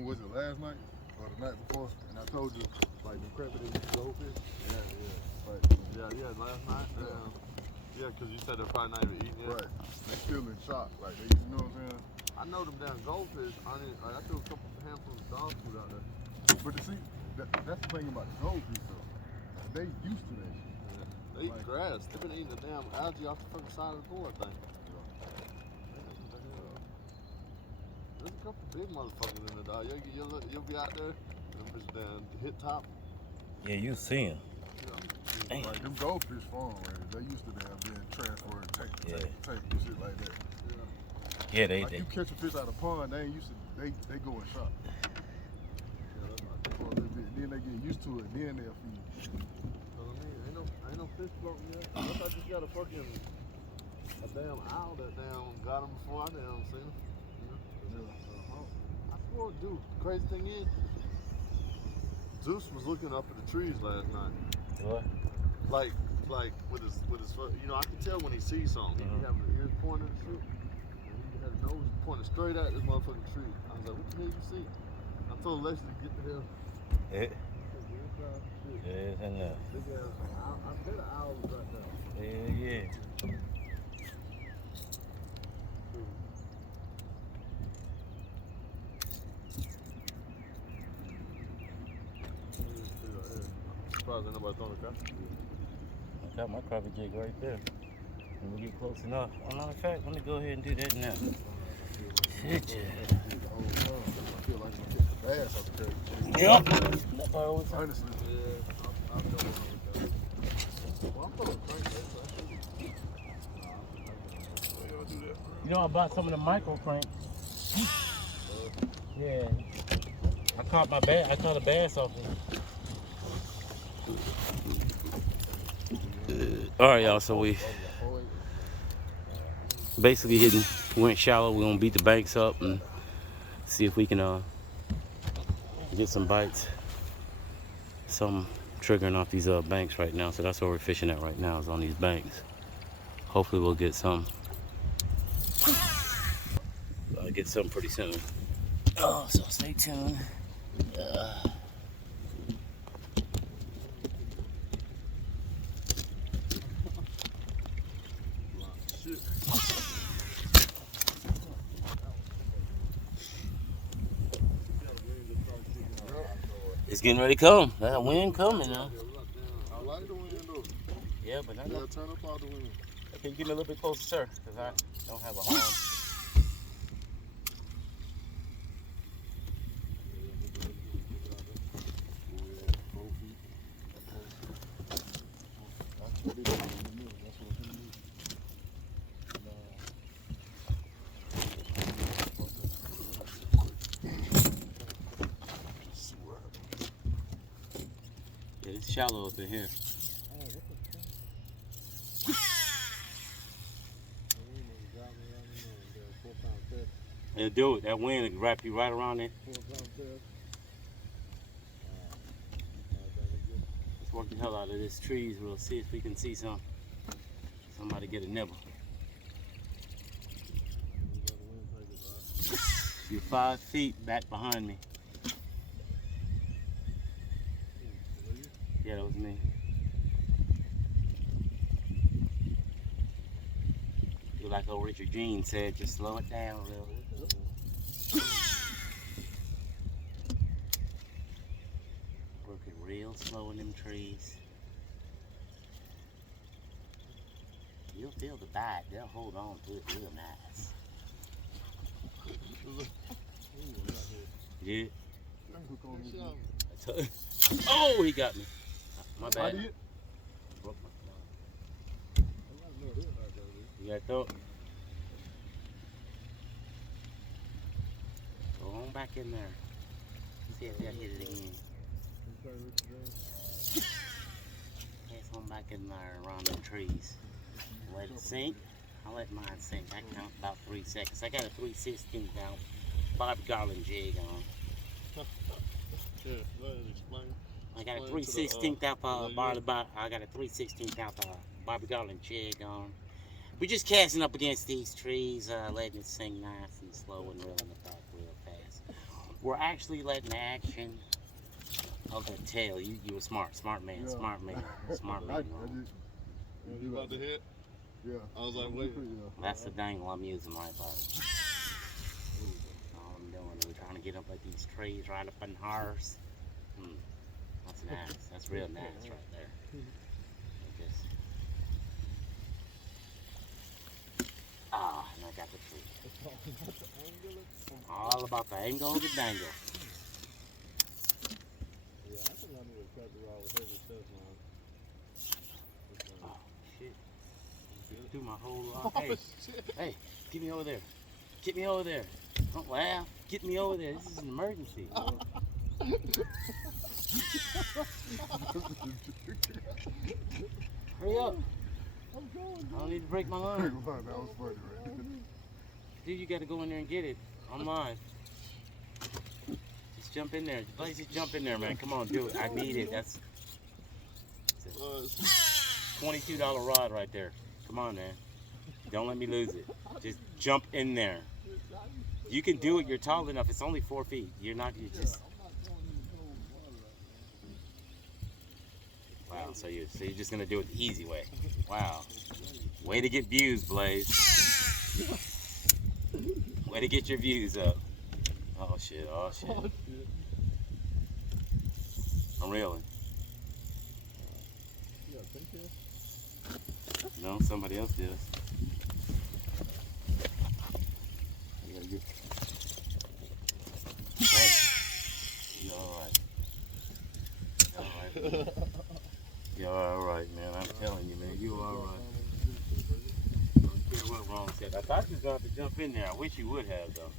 remember, was it last night or the night before? And I told you, like, the crap that used to goldfish. Like, last night. Yeah, because you said they're probably not even eating yet. right. They still in shock. Like, they, you know what I'm saying? I know them damn goldfish. I threw a couple handfuls of dog food out there. But you see, that's the thing about the goldfish, though. They used to that shit. Yeah. They eat grass. They've been eating the damn algae off the fucking side of the door, I think. There's a couple big motherfuckers in the dog. You'll be out there, them bitch down hit top. Yeah, you see him. Yeah. Like them goldfish farm, right? They used to have been transferred tank and shit like that. Yeah, they like you catch a fish out of the pond, they ain't used to. They go in shock. For a little bit, then they get used to it, then they'll feed. Ain't no fish floating yet. I just got a damn owl that damn got him before I damn seen him. I swore, dude. The crazy thing is, Zeus was looking up at the trees last night. What? Like with his I can tell when he sees something. He have his ears pointing and shit. And he had his nose pointing straight at this motherfucking tree. I was like, what the hell you see? I told Lexi to get the hell. Yeah, enough. Big ass. I bet an owl was right there. Yeah. Surprised ain't nobody throwing a crap. I got my crappie jig right there. When we get close enough. As a matter of fact, let me go ahead and do that now. Shit, I feel like I'm getting the bass out there. Yep. That's what I always say. Honestly. Yeah, I'm going with that. Well, I'm throwing crank bass, so I should. You know, I bought some of the micro cranks. Yeah. I caught a bass off of it. All right, y'all. So we basically went shallow. We're gonna beat the banks up and see if we can get some bites. Some triggering off these banks right now. So that's where we're fishing at right now, is on these banks. Hopefully we'll get some. I'll get some pretty soon. Oh, so stay tuned. It's getting ready to come. That wind coming now. I like the wind though. Yeah, but Yeah, turn up all the wind. Can you get me a little bit closer, sir? Because I don't have a horn. Yeah, it's shallow up in here. It'll do it. That wind will wrap you right around there. Let's work the hell out of these trees. We'll see if we can see somebody get a nibble. You're 5 feet back behind me. Yeah, that was me. Like old Richard Jean said, just slow it down a little. Working real slow in them trees. You'll feel the bite. They'll hold on to it real nice. Yeah. Oh, he got me. My bad. You got throw it? Go on back in there. See if they'll hit it again. Pass on back in there around the trees. Let it sink. I'll let mine sink. I count about 3 seconds. I got a 3/16 count Bobby Garland jig on. Yeah, go ahead and explain. I got a 3/16 out I got a 3/16 out Bobby Garland jig on. We're just casting up against these trees, letting it sink nice and slow and reeling it back real fast. We're actually letting the action of the tail. You were smart man, Yeah. smart man. You about to hit? Yeah. I was like, wait. That's the dangle I'm using right there. All I'm doing, we're trying to get up like these trees right up in ours. That's nice. That's real nice right there. Just... and I got the tree. All about the angle of the dangle. Yeah, I think I need to cut the rod with heavy stuff, man. Oh, shit. Do my whole... Hey, hey, get me over there. Get me over there. Don't laugh. Get me over there. This is an emergency. Hurry up. I don't need to break my line. That was funny, right? Dude, you gotta go in there and get it. I'm live. Just jump in there. Blaze, just jump in there, man. Come on, do it. I need it. That's a $22 rod right there. Come on, man. Don't let me lose it. Just jump in there. You can do it. You're tall enough. It's only 4 feet. You're just... Wow, so you're just gonna do it the easy way. Wow. Way to get views, Blaze. Way to get your views up. Oh shit, oh shit. I'm reeling. No, somebody else did. You gotta get... Hey. You alright? Alright. You're alright, man. I'm telling you, man. You're alright. I don't care what wrong said. I thought you was going to have to jump in there. I wish you would have, though.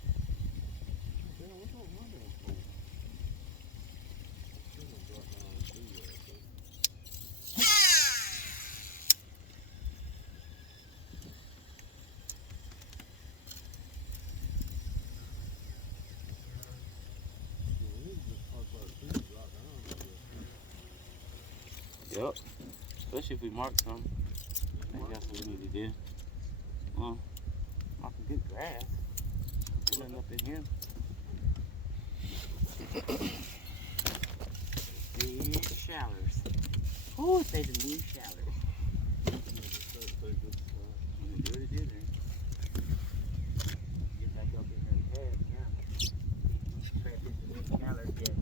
Yep. Especially if we mark some. I think that's what we need to do. Well, mark some good grass. There's nothing up in here. There's the showers. Oh, there's a new shower. You already did there. Get back up in there and pad now. Try to get the new showers yet.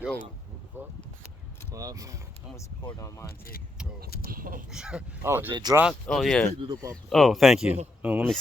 Yo, what the fuck? Well, I'm gonna support on mine too. Oh. Oh, did it drop? Oh yeah. Picked it up off the Oh, thank you. Oh, let me